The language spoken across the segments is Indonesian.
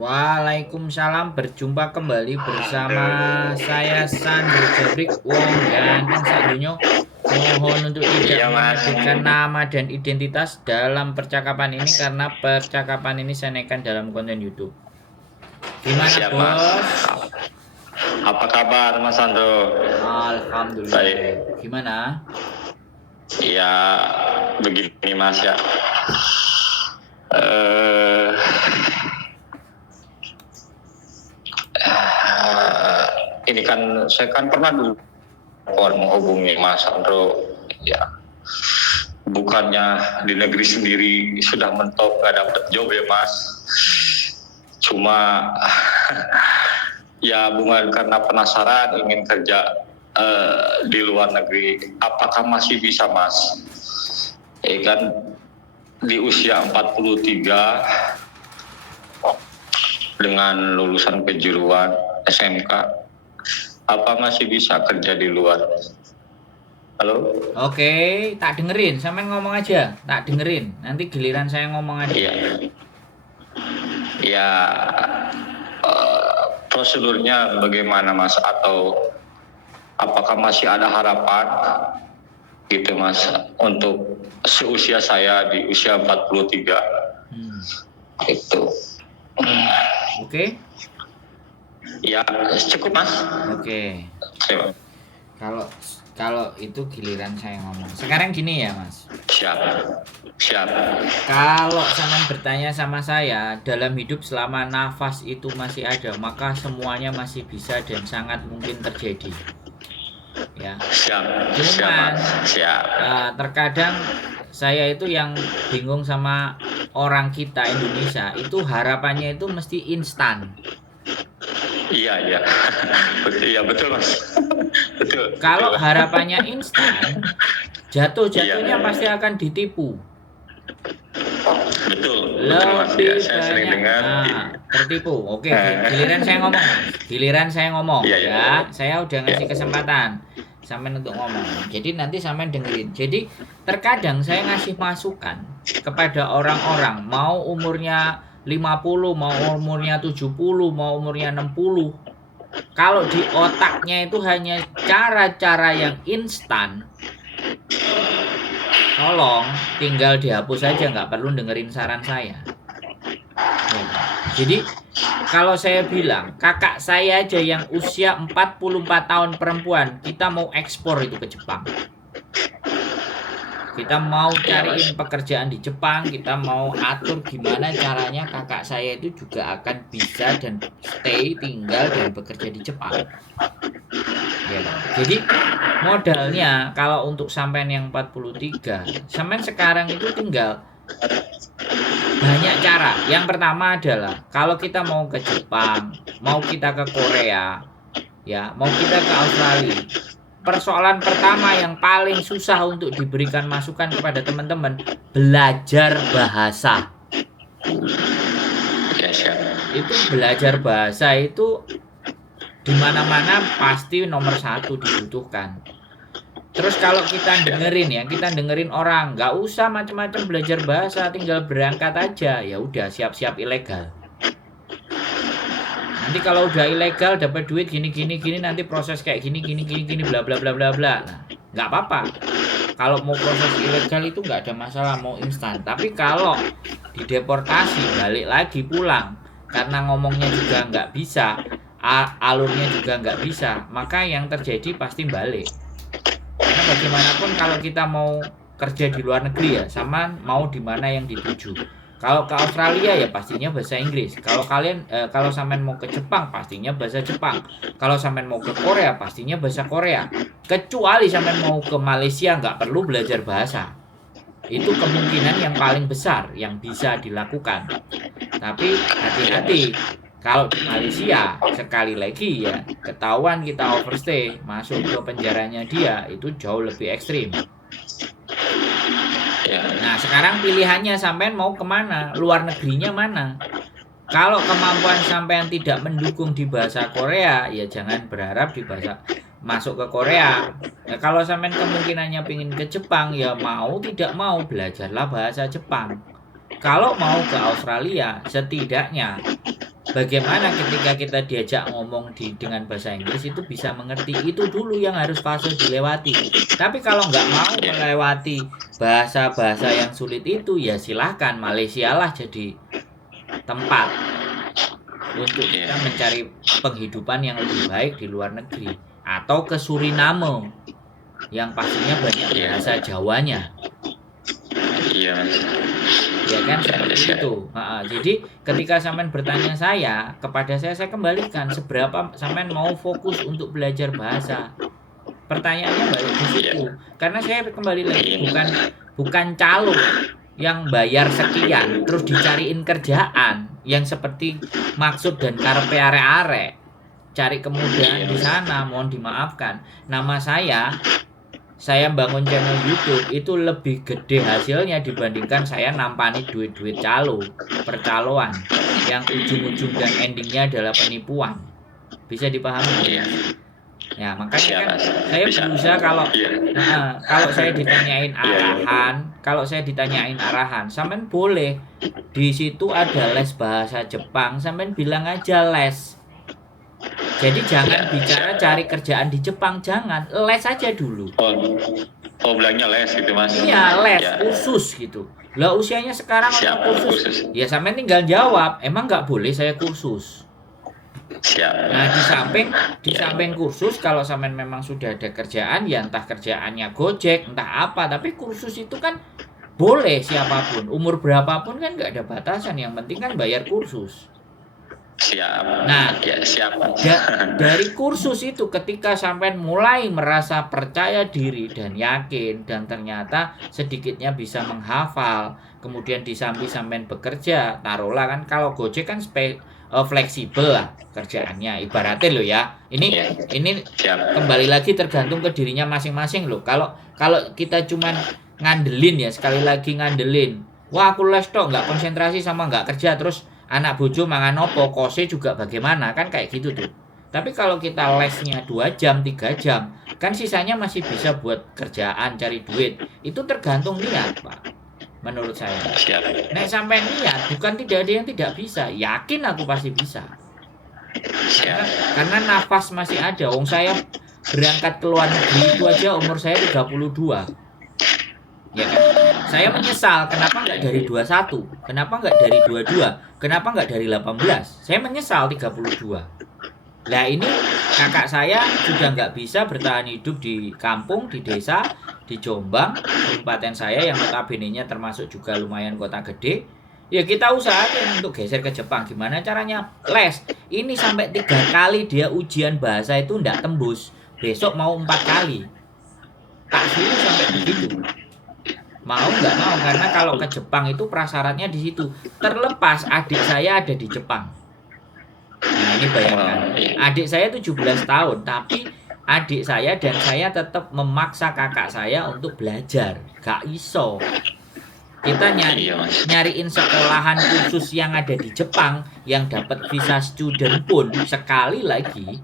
Waalaikumsalam, berjumpa kembali bersama saya Sandro Jabrik Wong Ganteng Sadunyo. Mohon untuk tidak Iya mas, menyebutkan nama dan identitas dalam percakapan ini karena percakapan ini saya naikkan dalam konten YouTube. Gimana siap mas. bos? Apa kabar mas Sandro? Alhamdulillah Baik. baik. Gimana? Ya begini mas ya. Eh, ini kan saya kan pernah dulu menghubungi mas Sandro. Ya bukannya di negeri sendiri sudah mentok gak dapet job ya mas. Cuma ya bukan karena penasaran ingin kerja di luar negeri, apakah masih bisa mas? Kan di usia 43 dengan lulusan kejuruan SMK, apa masih bisa kerja di luar? Halo? Oke, tak dengerin. Sampean ngomong aja, tak dengerin. Nanti giliran saya ngomong aja. Iya. Ya prosedurnya bagaimana mas? Atau apakah masih ada harapan gitu mas untuk seusia saya di usia 43 itu? Oke? Ya cukup mas. Oke. Siap. Kalau itu giliran saya ngomong. Sekarang gini ya, Mas. Siap. Kalau sampean bertanya sama saya, dalam hidup selama nafas itu masih ada, maka semuanya masih bisa dan sangat mungkin terjadi. Ya. Cuman terkadang saya itu yang bingung sama orang kita Indonesia, itu harapannya itu mesti instan. Iya. Betul mas. Betul. Kalau harapannya instan, jatuhnya pasti akan ditipu. Betul mas. Lebih Saya sering banyak dengar. tertipu. Oke, giliran saya ngomong. Iya. Saya udah ngasih kesempatan sampean untuk ngomong. Jadi nanti sampean dengerin. Jadi terkadang saya ngasih masukan kepada orang-orang, mau umurnya 50, mau umurnya 70, mau umurnya 60. Kalau di otaknya itu hanya cara-cara yang instan, tolong tinggal dihapus aja, nggak perlu dengerin saran saya. Ya. Jadi kalau saya bilang kakak saya aja yang usia 44 tahun perempuan, kita mau ekspor itu ke Jepang. Kita mau cariin pekerjaan di Jepang, kita mau atur gimana caranya kakak saya itu juga akan bisa dan stay, tinggal dan bekerja di Jepang. Ya, jadi modalnya kalau untuk sampean yang 43, sampean sekarang itu tinggal banyak cara. Yang pertama adalah kalau kita mau ke Jepang, mau kita ke Korea, ya, mau kita ke Australia. Persoalan pertama yang paling susah untuk diberikan masukan kepada teman-teman, belajar bahasa. Itu belajar bahasa itu di mana-mana pasti nomor 1 dibutuhkan. Terus kalau kita dengerin orang, nggak usah macam-macam belajar bahasa, tinggal berangkat aja, ya udah siap-siap ilegal. Nanti kalau udah ilegal dapat duit gini nanti proses kayak gini bla bla bla bla bla. Nah, nggak apa-apa. Kalau mau proses ilegal itu nggak ada masalah, mau instan. Tapi kalau dideportasi balik lagi pulang karena ngomongnya juga nggak bisa, alurnya juga nggak bisa, maka yang terjadi pasti balik. Karena bagaimanapun kalau kita mau kerja di luar negeri ya, sama mau di mana yang dituju. Kalau ke Australia ya pastinya bahasa Inggris. Kalau sampean mau ke Jepang pastinya bahasa Jepang. Kalau sampean mau ke Korea pastinya bahasa Korea. Kecuali sampean mau ke Malaysia nggak perlu belajar bahasa. Itu kemungkinan yang paling besar yang bisa dilakukan. Tapi hati-hati. Kalau di Malaysia sekali lagi ya ketahuan kita overstay, masuk ke penjaranya dia itu jauh lebih ekstrim. Nah sekarang pilihannya sampean mau kemana, luar negerinya mana. Kalau kemampuan sampean tidak mendukung di bahasa Korea, ya jangan berharap di bahasa masuk ke Korea. Nah, kalau sampean kemungkinannya pingin ke Jepang, ya mau tidak mau belajarlah bahasa Jepang. kalau mau ke Australia, setidaknya bagaimana ketika kita diajak ngomong dengan bahasa Inggris itu bisa mengerti, itu dulu yang harus fase dilewati. Tapi kalau nggak mau melewati bahasa-bahasa yang sulit itu, ya silahkan, Malaysia lah jadi tempat untuk kita mencari penghidupan yang lebih baik di luar negeri, atau ke Suriname yang pastinya banyak bahasa Jawanya. Iya. Ya kan, seperti itu. Jadi ketika sampean bertanya kepada saya kembalikan seberapa sampean mau fokus untuk belajar bahasa. Pertanyaannya balik di situ. Karena saya kembali lagi bukan calo yang bayar sekian terus dicariin kerjaan yang seperti maksud dan karepe arek-arek cari kemudahan di sana. Mohon dimaafkan, nama saya bangun channel YouTube itu lebih gede hasilnya dibandingkan saya nampani duit-duit calo, percaloan yang ujung-ujung dan endingnya adalah penipuan. Bisa dipahami? Ya, makanya kan saya berusaha kalau saya ditanyain arahan, sampean boleh di situ ada les bahasa Jepang, sampean bilang aja les. Jadi jangan bicara cari kerjaan di Jepang, jangan, les aja dulu. Oh bilangnya les gitu Mas. Iya, les, kursus gitu. Lah usianya sekarang kursus. Ya sampean tinggal jawab, emang nggak boleh saya kursus? Siap. Nah, di samping kursus, kalau sampean memang sudah ada kerjaan, ya entah kerjaannya Gojek, entah apa, tapi kursus itu kan boleh siapapun, umur berapapun kan nggak ada batasan, yang penting kan bayar kursus. Siap. Nah, siap. Dari kursus itu ketika sampean mulai merasa percaya diri dan yakin dan ternyata sedikitnya bisa menghafal, kemudian di samping sampean bekerja, taruhlah kan kalau Gojek kan fleksibel lah kerjaannya, ibaratnya lo ya. Ini kembali lagi tergantung ke dirinya masing-masing loh. Kalau kita cuman ngandelin, ya sekali lagi ngandelin, wah aku les tok nggak konsentrasi sama nggak kerja, terus anak bojo mangan opo, kose juga bagaimana, kan kayak gitu tuh. Tapi kalau kita lesnya 2 jam, 3 jam, kan sisanya masih bisa buat kerjaan, cari duit. Itu tergantung niat, Pak. Menurut saya. Nek sampai niat, bukan tidak ada yang tidak bisa. Yakin aku pasti bisa. Karena nafas masih ada. Wong saya berangkat ke luar negeri itu aja umur saya 32. Ya kan? Saya menyesal kenapa nggak dari 21, kenapa nggak dari 22, kenapa nggak dari 18. Saya menyesal 32. Nah ini kakak saya sudah nggak bisa bertahan hidup di kampung, di desa, di Jombang, kabupaten saya yang notabene-nya termasuk juga lumayan kota gede. Ya kita usahakan untuk geser ke Jepang. Gimana caranya? Les. Ini sampai 3 kali dia ujian bahasa itu nggak tembus. Besok mau 4 kali. Tak suruh sampai begitu. Mau nggak mau, karena kalau ke Jepang itu prasyaratnya di situ. Terlepas adik saya ada di Jepang. Nah ini bayangkan, adik saya 17 tahun, tapi adik saya dan saya tetap memaksa kakak saya untuk belajar. Gak iso. Kita nyariin sekolahan khusus yang ada di Jepang yang dapat visa student pun sekali lagi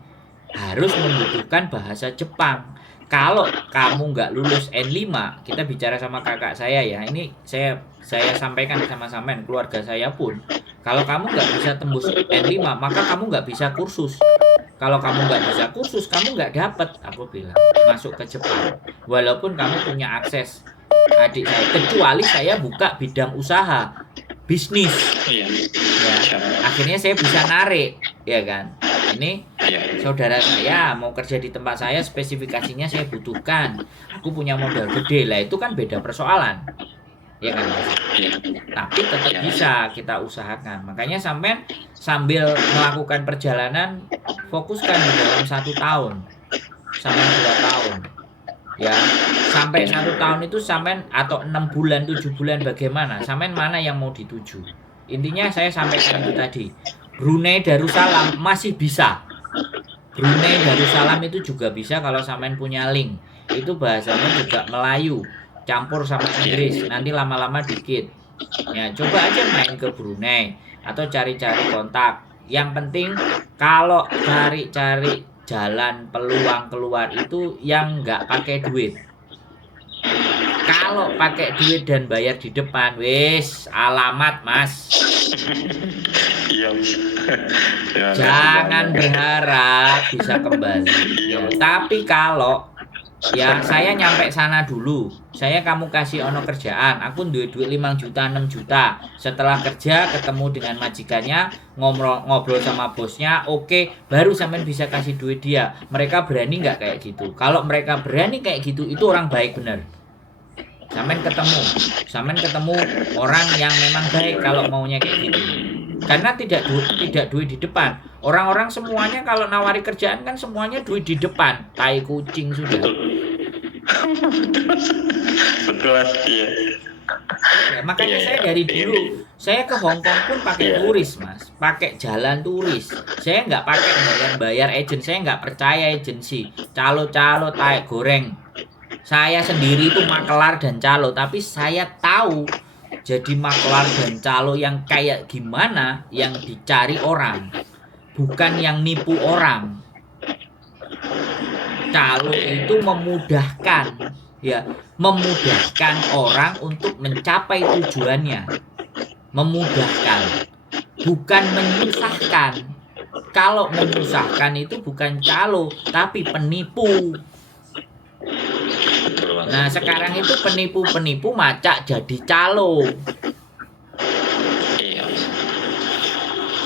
harus membutuhkan bahasa Jepang. Kalau kamu nggak lulus N5, kita bicara sama kakak saya ya, ini saya sampaikan sama sampean, keluarga saya pun, kalau kamu nggak bisa tembus N5, maka kamu nggak bisa kursus. Kalau kamu nggak bisa kursus, kamu nggak dapat, aku bilang, masuk ke Jepang. Walaupun kamu punya akses adik saya, kecuali saya buka bidang usaha, bisnis. Ya, akhirnya saya bisa narik, ya kan. Ini saudara saya mau kerja di tempat saya, spesifikasinya saya butuhkan, aku punya modal gede, lah itu kan beda persoalan, ya kan Mas? Tapi tetap bisa kita usahakan. Makanya sambil melakukan perjalanan, fokuskan di dalam 1 tahun sampai 2 tahun, ya sampai 1 tahun itu sampai, atau 6 bulan 7 bulan, bagaimana sampai mana yang mau dituju. Intinya saya sampaikan itu tadi, Brunei Darussalam masih bisa. Brunei Darussalam itu juga bisa kalau sampean punya link. Itu bahasanya juga Melayu, campur sama Inggris. Nanti lama-lama dikit. Ya, coba aja main ke Brunei atau cari-cari kontak. Yang penting kalau cari-cari jalan peluang keluar itu yang nggak pakai duit. Kalau pakai duit dan bayar di depan, wis alamat mas. Iya. Ya, Jangan banyak. berharap bisa kembali. Iya. Ya, tapi kalau ya saya nyampe sana dulu, kamu kasih ono kerjaan, aku duit 5 juta 6 juta, setelah kerja ketemu dengan majikannya, ngobrol sama bosnya, oke, baru sampean bisa kasih duit dia. Mereka berani nggak kayak gitu? Kalau mereka berani kayak gitu, itu orang baik bener. Sampean ketemu orang yang memang baik kalau maunya kayak gitu. Karena tidak duit di depan. Orang-orang semuanya kalau nawari kerjaan kan semuanya duit di depan. Tai kucing sudah. Betul Mas. Iya. Ya, makanya Iya, saya iya. dari dulu, saya ke Hong Kong pun pakai Iya. turis mas, pakai jalan turis. Saya nggak pakai bayar agent, saya nggak percaya agensi. Calo-calo tai goreng. Saya sendiri itu makelar dan calo, tapi saya tahu jadi makelar dan calo yang kayak gimana yang dicari orang, bukan yang nipu orang. Calo itu memudahkan, ya, memudahkan orang untuk mencapai tujuannya. Memudahkan, bukan menyusahkan. Kalau menyusahkan itu bukan calo, tapi penipu. Nah, sekarang itu penipu-penipu macak jadi calo. Iya.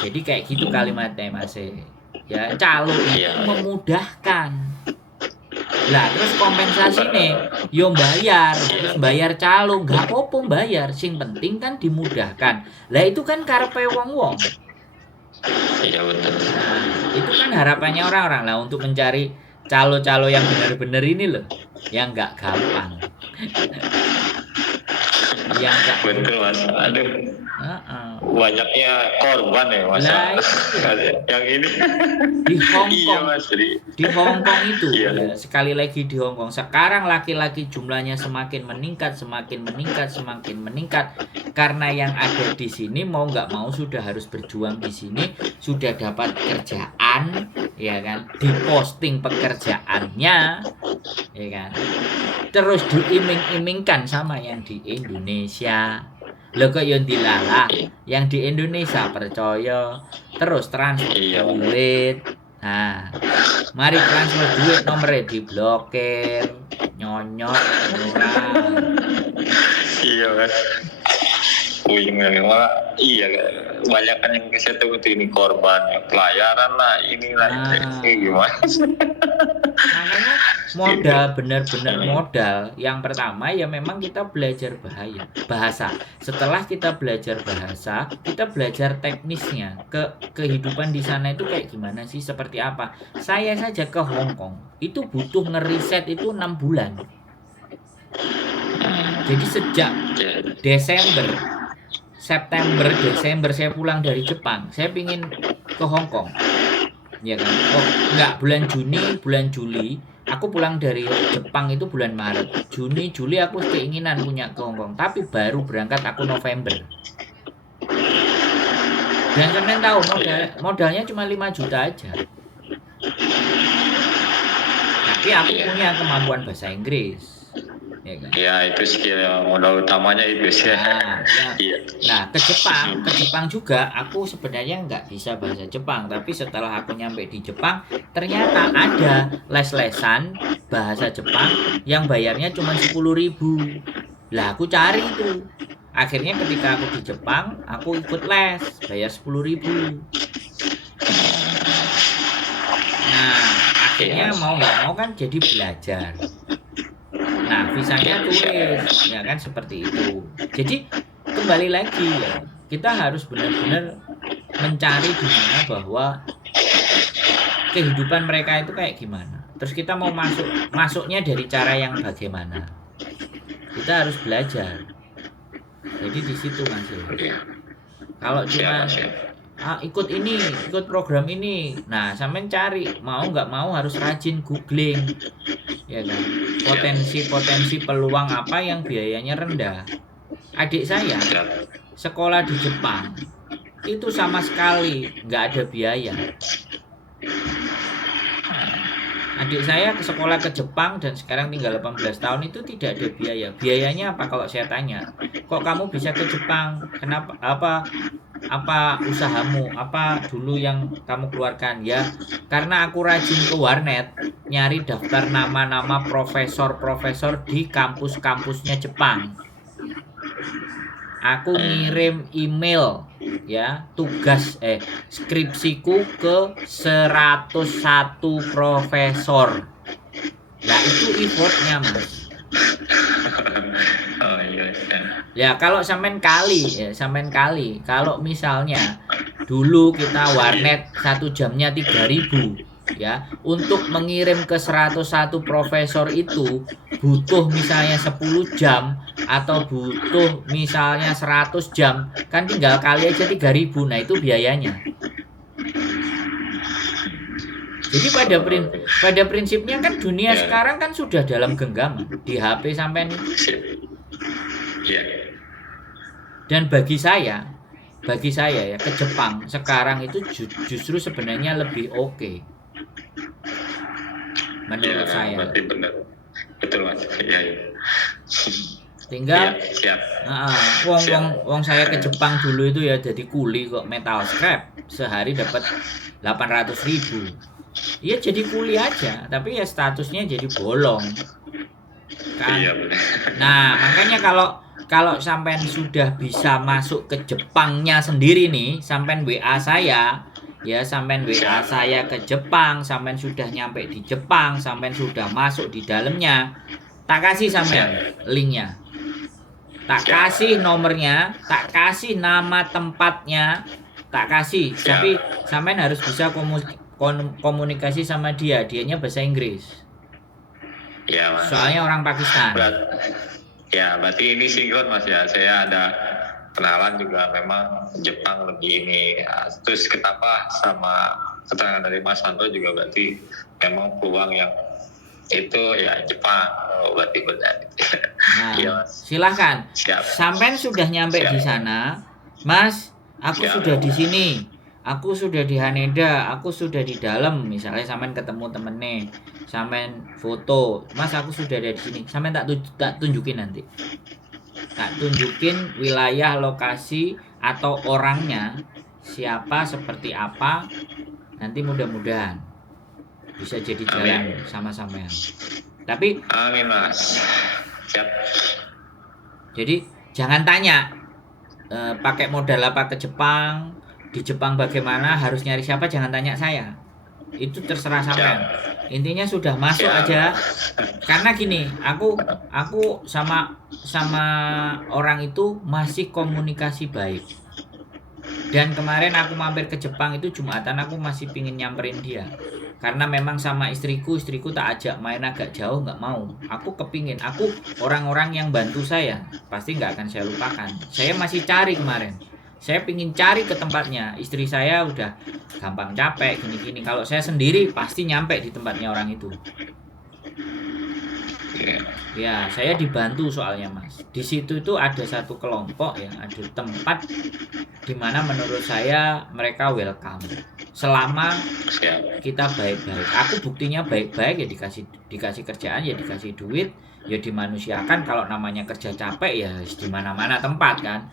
Jadi kayak gitu kalimatnya Mas. Ya, calo itu memudahkan. Lah, terus kompensasi nih, yo bayar, terus bayar calo, nggak apa-apa bayar, sing penting kan dimudahkan. Lah itu kan karepe wong-wong. Iya betul. Nah, itu kan harapannya orang-orang lah untuk mencari calo-calo yang benar-benar ini loh, yang nggak gampang. Yang nggak betul Mas. Aduh. Banyaknya korban ya Mas. Lah, yang ini di Hong Kong. Iya Mas. Di Hong Kong itu Iya. ya, sekali lagi di Hong Kong sekarang laki-laki jumlahnya semakin meningkat karena yang ada di sini mau nggak mau sudah harus berjuang di sini, sudah dapat kerjaan ya kan, diposting pekerjaannya ya kan, terus diiming-imingkan sama yang di Indonesia. Lho kok yang dilalah, yang di Indonesia percaya, terus transfer duit. Nah, mari transfer duit nomornya diblokir, nyonyot orang. Iya Mas. Iya, banyak kan yang saya tahu itu ini korban pelayaran lah, inilah gimana? Makanya modal, benar-benar modal. Yang pertama ya memang kita belajar bahasa. Setelah kita belajar bahasa, kita belajar teknisnya, kehidupan di sana itu kayak gimana sih, seperti apa. Saya saja ke Hong Kong itu butuh ngeriset itu 6 bulan. Jadi sejak September, Desember saya pulang dari Jepang, saya pingin ke Hong Kong, ya kan? Oh enggak, bulan Juli, aku pulang dari Jepang itu bulan Maret, Juni, Juli aku keinginan punya ke Hong Kong, tapi baru berangkat aku November. Dan kalian tahu modalnya cuma 5 juta aja. Tapi aku punya kemampuan bahasa Inggris. Ya kan? Ya itu skill modal utamanya itu sih. Nah ke Jepang juga aku sebenarnya nggak bisa bahasa Jepang, tapi setelah aku nyampe di Jepang ternyata ada les-lesan bahasa Jepang yang bayarnya cuma 10.000. Lah aku cari itu, akhirnya ketika aku di Jepang aku ikut les bayar 10.000. Nah akhirnya mau nggak mau kan jadi belajar. Nah, visanya tulis, ya kan, seperti itu. Jadi kembali lagi ya, kita harus benar-benar mencari di mana bahwa kehidupan mereka itu kayak gimana. Terus kita mau masuknya dari cara yang bagaimana. Kita harus belajar. Jadi di situ Mas. Kalau cuma ikut program ini, nah sampean cari, mau nggak mau harus rajin googling. Ya kan, potensi peluang apa yang biayanya rendah. Adik saya sekolah di Jepang itu sama sekali nggak ada biaya. Adik saya ke sekolah ke Jepang dan sekarang tinggal 18 tahun itu tidak ada biaya. Biayanya apa kalau saya tanya? Kok kamu bisa ke Jepang? Kenapa? Apa usahamu? Apa dulu yang kamu keluarkan? Ya, karena aku rajin ke warnet nyari daftar nama-nama profesor-profesor di kampus-kampusnya Jepang. Aku ngirim email ya skripsiku ke 101 profesor. Nah itu effortnya mas. Oh iya. Ya kalau sampean kali kalau misalnya dulu kita warnet 1 jamnya 3.000 ya, untuk mengirim ke 101 profesor itu butuh misalnya 10 jam atau butuh misalnya 100 jam, kan tinggal kali aja 3.000. Nah itu biayanya. Jadi pada prinsipnya kan dunia sekarang kan sudah dalam genggaman di HP sampean itu. Dan bagi saya ya ke Jepang sekarang itu justru sebenarnya lebih oke. Menurut saya. Berarti benar. Betul mas. Iya. Tinggal wong saya ke Jepang dulu itu ya jadi kuli kok metal scrap, sehari dapat 800.000. Iya jadi kuli aja, tapi ya statusnya jadi bolong. Kan? Iya benar. Nah, makanya kalau sampean sudah bisa masuk ke Jepangnya sendiri nih, sampean WA saya, ya sampean WA saya ke Jepang, sampean sudah nyampe di Jepang, sampean sudah masuk di dalamnya, tak kasih sampean linknya, tak kasih nomornya, tak kasih nama tempatnya, tak kasih. Tapi sampean harus bisa komunikasi sama dianya bahasa Inggris. Ya mas. Soalnya orang Pakistan. Berarti ini sinkron mas ya. Saya ada kenalan juga memang Jepang lebih ini. Terus kenapa sama keterangan dari Mas Santo juga berarti memang peluang yang itu ya Jepang. Berarti benar. Nah, ya, mas. Silahkan. Siap. Sampai sudah nyampe di sana, Mas. Aku sudah di sini. Aku sudah di Haneda, aku sudah di dalam. Misalnya sampean ketemu temennya, sampean foto, Mas aku sudah ada di sini. Sampean tak tunjukin nanti. Tak tunjukin wilayah, lokasi atau orangnya siapa, seperti apa. Nanti mudah-mudahan bisa jadi jalan sama sampean. Tapi amin mas. Siap. Jadi jangan tanya pakai modal apa ke Jepang. Di Jepang bagaimana, harus nyari siapa, jangan tanya saya. Itu terserah sampean. Intinya sudah masuk aja. Karena gini, aku sama orang itu masih komunikasi baik. Dan kemarin aku mampir ke Jepang itu Jumatan, aku masih pingin nyamperin dia. Karena memang sama istriku tak ajak main agak jauh, nggak mau. Aku kepingin, orang-orang yang bantu saya pasti nggak akan saya lupakan. Saya masih cari kemarin. Saya pingin cari ke tempatnya. Istri saya udah gampang capek gini-gini. Kalau saya sendiri pasti nyampe di tempatnya orang itu. Ya, saya dibantu soalnya mas. Di situ itu ada satu kelompok ya, ada tempat di mana menurut saya mereka welcome. Selama kita baik-baik. Aku buktinya baik-baik ya, dikasih kerjaan ya, dikasih duit ya, dimanusiakan. Kalau namanya kerja capek ya di mana-mana tempat kan.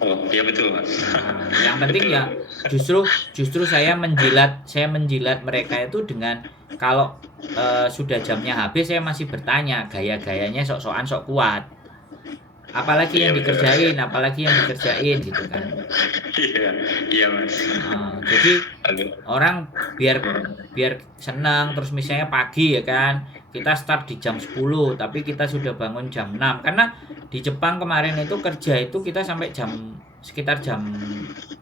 Oh iya betul mas. Nah, yang penting ya justru saya menjilat mereka itu dengan kalau sudah jamnya habis saya masih bertanya, gaya-gayanya sok-sokan sok kuat. Apalagi yang dikerjain gitu kan. Iya mas. Jadi orang biar senang, terus misalnya pagi ya kan, kita start di jam 10 tapi kita sudah bangun jam 6. Karena di Jepang kemarin itu kerja itu kita sampai sekitar jam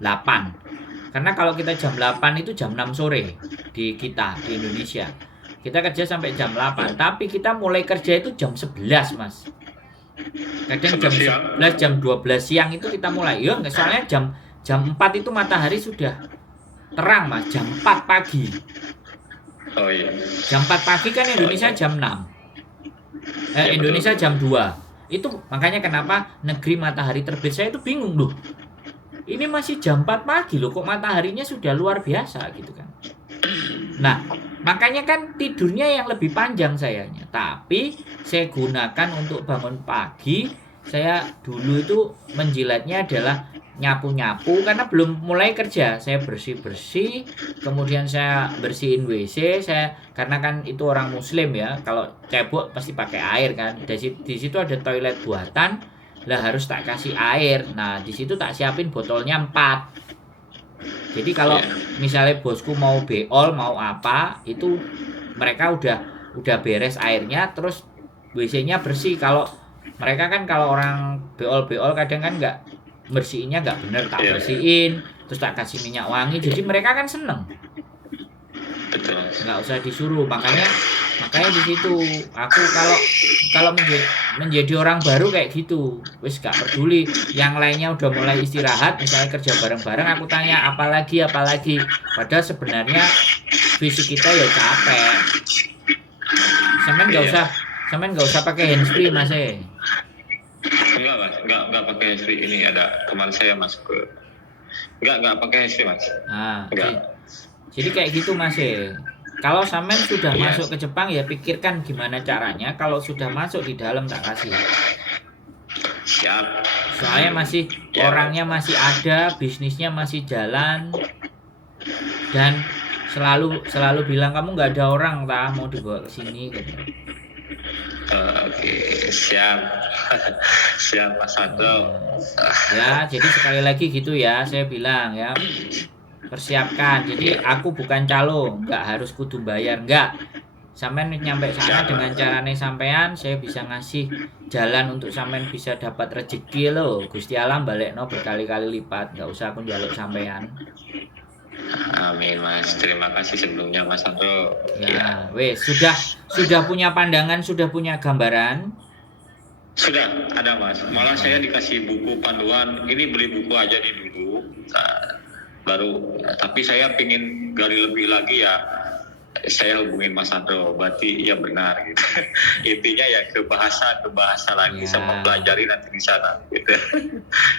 8. Karena kalau kita jam 8 itu jam 6 sore di Indonesia. Kita kerja sampai jam 8, tapi kita mulai kerja itu jam 11 mas. Kadang jam 11, jam 12 siang itu kita mulai. Ya enggak, soalnya jam 4 itu matahari sudah terang mas, jam 4 pagi. Oh iya. Jam 4 pagi kan Indonesia jam 6. Indonesia jam 2. Itu makanya kenapa negeri matahari terbit saya itu bingung loh. Ini masih jam 4 pagi loh, kok mataharinya sudah luar biasa gitu kan. Nah, makanya kan tidurnya yang lebih panjang sayanya. Tapi saya gunakan untuk bangun pagi. Saya dulu itu menjilatnya adalah nyapu-nyapu karena belum mulai kerja. Saya bersih-bersih, kemudian saya bersihin WC. Saya karena kan itu orang muslim ya. Kalau cebok pasti pakai air kan. Di situ ada toilet buatan. Lah harus tak kasih air. Nah, di situ tak siapin botolnya 4. Jadi kalau Iya. misalnya bosku mau beol mau apa itu mereka udah beres airnya terus WC-nya bersih. Kalau mereka kan kalau orang beol kadang kan nggak bersihinnya nggak bener, tak Iya. bersihin terus tak kasih minyak wangi, jadi mereka kan seneng Betul. nggak usah disuruh. Makanya di situ aku kalau menjadi orang baru kayak gitu wis gak peduli yang lainnya udah mulai istirahat misalnya kerja bareng-bareng, aku tanya apalagi padahal sebenarnya fisik kita ya capek. Iya. Semen nggak usah pakai handsfree mas. Enggak mas, enggak pakai handsfree. Ini ada teman saya masuk ke, enggak pakai handsfree mas. Nah, Enggak. jadi kayak gitu mas. Kalau Samen sudah Iya. masuk ke Jepang ya pikirkan gimana caranya. Kalau sudah masuk di dalam tak kasih. Siap. Soalnya masih Ya. orangnya masih ada, bisnisnya masih jalan, dan selalu bilang kamu nggak ada orang tak mau dibawa ke sini gitu. Oke, siap. Siap Mas Sandro. Ya, jadi sekali lagi gitu ya, saya bilang ya, persiapkan. Jadi aku bukan calo, nggak harus kudu bayar, nggak. Sampean nyampe sana Siap, dengan Mas. carane sampean, saya bisa ngasih jalan untuk sampean bisa dapat rezeki lo. Gusti Allah balekno berkali-kali lipat, nggak usah aku njaluk sampean. Amin Mas. Terima kasih sebelumnya Mas Sandro. Ya, wes sudah punya pandangan, sudah punya gambaran. Sudah ada Mas. Malah saya dikasih buku panduan. Ini beli buku aja nih dulu. Nah, baru. Tapi saya pingin gali lebih lagi ya. Saya hubungin Mas Sandro. Berarti ya benar gitu. Intinya ya ke bahasa lagi Ya. sama pelajari nanti di sana. Gitu.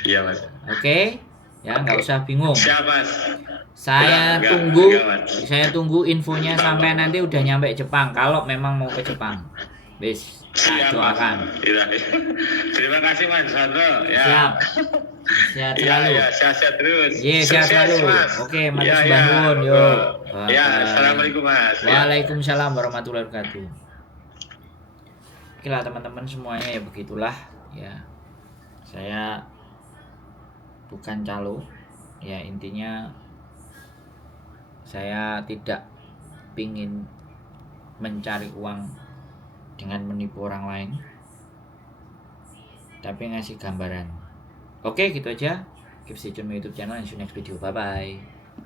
Iya Mas. Oke, ya nggak usah bingung. Siap Mas. Saya Enggak, tunggu, Mas. saya tunggu infonya sampai nanti udah nyampe Jepang. Kalau memang mau ke Jepang, wes, tak Siap, Mas. doakan. Iya. Terima kasih Mas Sandro. Ya. Siap, sehat Iya, selalu. ya, sehat-sehat terus. Iya, sehat Sukses, selalu. Mas. Oke, matur Iya, sembah nuwun, yuk. Ya, Bye. assalamualaikum Mas. Ya. Waalaikumsalam warahmatullahi wabarakatuh. Oke lah teman-teman semuanya, ya begitulah ya. Saya bukan calo. Ya intinya saya tidak pingin mencari uang dengan menipu orang lain, tapi ngasih gambaran. Oke, gitu aja. Keep stay tune my YouTube channel and see you next video. Bye bye.